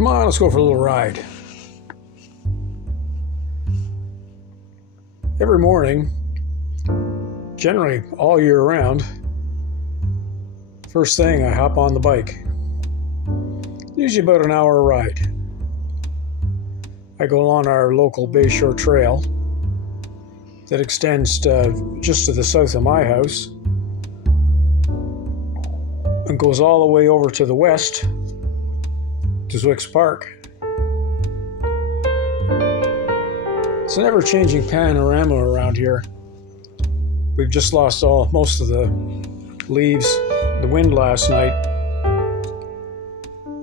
Come on, let's go for a little ride. Every morning, generally all year round, first thing I hop on the bike. Usually about an hour ride. I go along our local Bayshore Trail that extends just to the south of my house and goes all the way over to the west to Zwick's Park. It's an ever-changing panorama around here. We've just lost most of the leaves, the wind last night.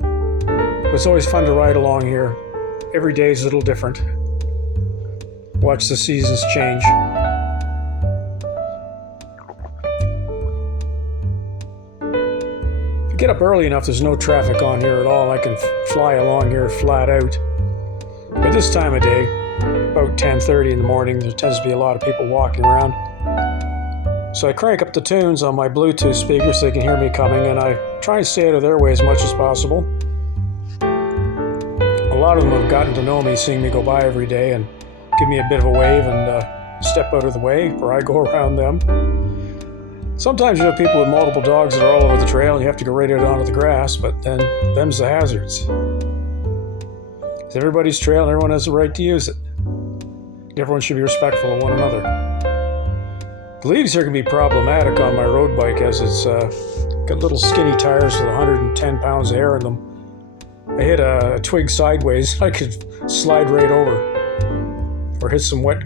But it's always fun to ride along here. Every day is a little different. Watch the seasons change. If you get up early enough, there's no traffic on here at all. I can fly along here flat out. But this time of day, about 10:30 in the morning, there tends to be a lot of people walking around. So I crank up the tunes on my Bluetooth speaker so they can hear me coming, and I try and stay out of their way as much as possible. A lot of them have gotten to know me, seeing me go by every day and give me a bit of a wave and step out of the way, or I go around them. Sometimes you have people with multiple dogs that are all over the trail and you have to go right out onto the grass, but then them's the hazards. It's everybody's trail and everyone has the right to use it. Everyone should be respectful of one another. The leaves here can be problematic on my road bike as it's got little skinny tires with 110 pounds of air in them. I hit a twig sideways, I could slide right over. Or hit some wet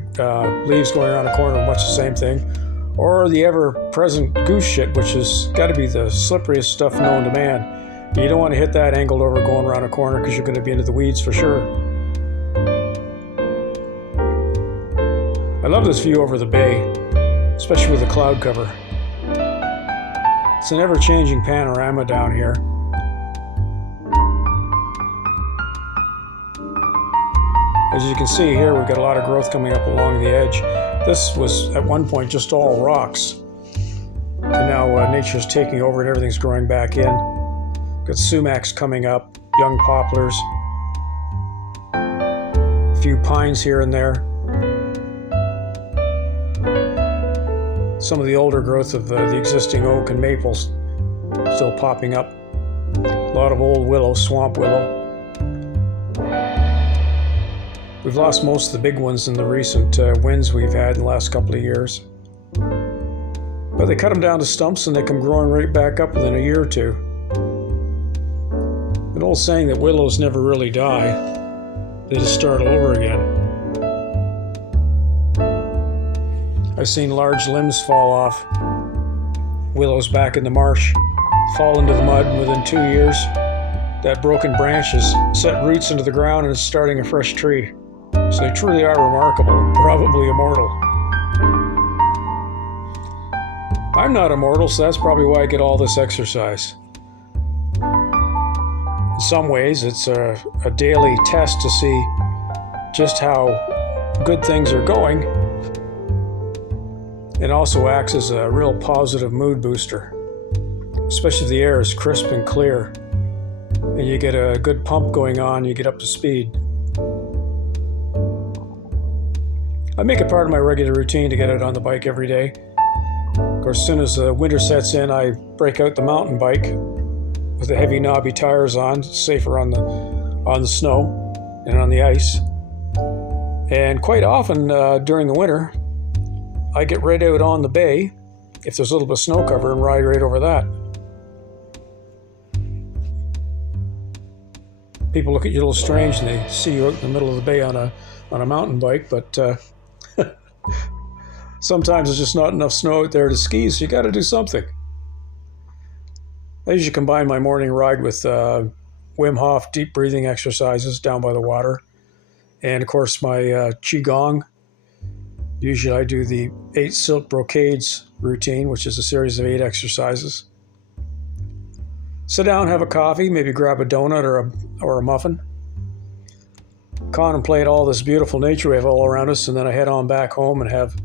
leaves going around a corner, much the same thing. Or the ever-present goose shit, which has got to be the slipperiest stuff known to man. You don't want to hit that angled over going around a corner because you're going to be into the weeds for sure. I love this view over the bay, especially with the cloud cover. It's an ever-changing panorama down here. As you can see here, we've got a lot of growth coming up along the edge. This was at one point just all rocks. And now nature's taking over and everything's growing back in. Got sumacs coming up, young poplars, a few pines here and there. Some of the older growth of the existing oak and maples still popping up. A lot of old willow, swamp willow. We've lost most of the big ones in the recent winds we've had in the last couple of years. But they cut them down to stumps and they come growing right back up within a year or two. An old saying that willows never really die, they just start all over again. I've seen large limbs fall off. Willows back in the marsh fall into the mud, and within 2 years, that broken branch has set roots into the ground and is starting a fresh tree. So they truly are remarkable, probably immortal. I'm not immortal, so that's probably why I get all this exercise. In some ways, it's a daily test to see just how good things are going. It also acts as a real positive mood booster, especially if the air is crisp and clear and you get a good pump going on, you get up to speed. I make it part of my regular routine to get out on the bike every day. Of course, as soon as the winter sets in, I break out the mountain bike with the heavy knobby tires on. It's safer on the snow and on the ice. And quite often during the winter, I get right out on the bay, if there's a little bit of snow cover, and ride right over that. People look at you a little strange and they see you out in the middle of the bay on a mountain bike, but sometimes there's just not enough snow out there to ski, so you got to do something. I usually combine my morning ride with Wim Hof deep breathing exercises down by the water, and of course my Qigong. Usually I do the 8 silk brocades routine, which is a series of 8 exercises. Sit down, have a coffee, maybe grab a donut or a muffin. Contemplate all this beautiful nature we have all around us, and then I head on back home and have,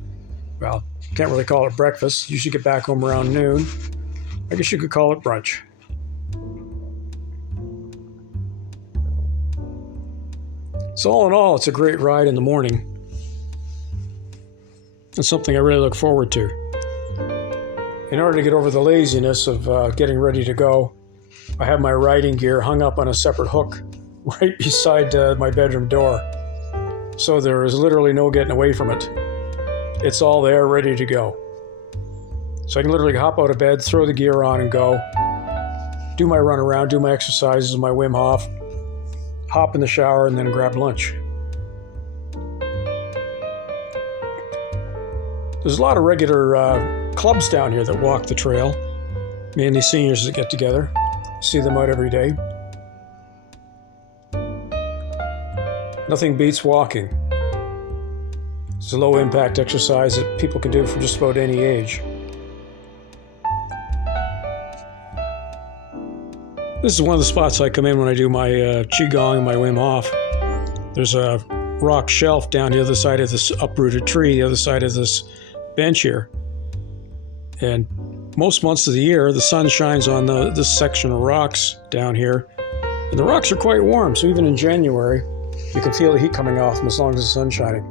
well, can't really call it breakfast. Usually get back home around noon. I guess you could call it brunch. So all in all, it's a great ride in the morning. It's something I really look forward to. In order to get over the laziness of getting ready to go, I have my riding gear hung up on a separate hook right beside my bedroom door. So there is literally no getting away from it. It's all there, ready to go. So I can literally hop out of bed, throw the gear on and go, do my run around, do my exercises, my Wim Hof, hop in the shower, and then grab lunch. There's a lot of regular clubs down here that walk the trail, mainly seniors that get together. See them out every day. Nothing beats walking. It's a low impact exercise that people can do from just about any age. This is one of the spots I come in when I do my Qigong and my Wim Hof. There's a rock shelf down the other side of this uprooted tree, the other side of this bench here. And most months of the year, the sun shines on this section of rocks down here. And the rocks are quite warm, so even in January, you can feel the heat coming off them as long as the sun's shining.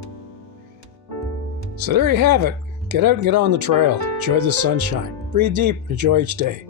So there you have it. Get out and get on the trail. Enjoy the sunshine. Breathe deep and enjoy each day.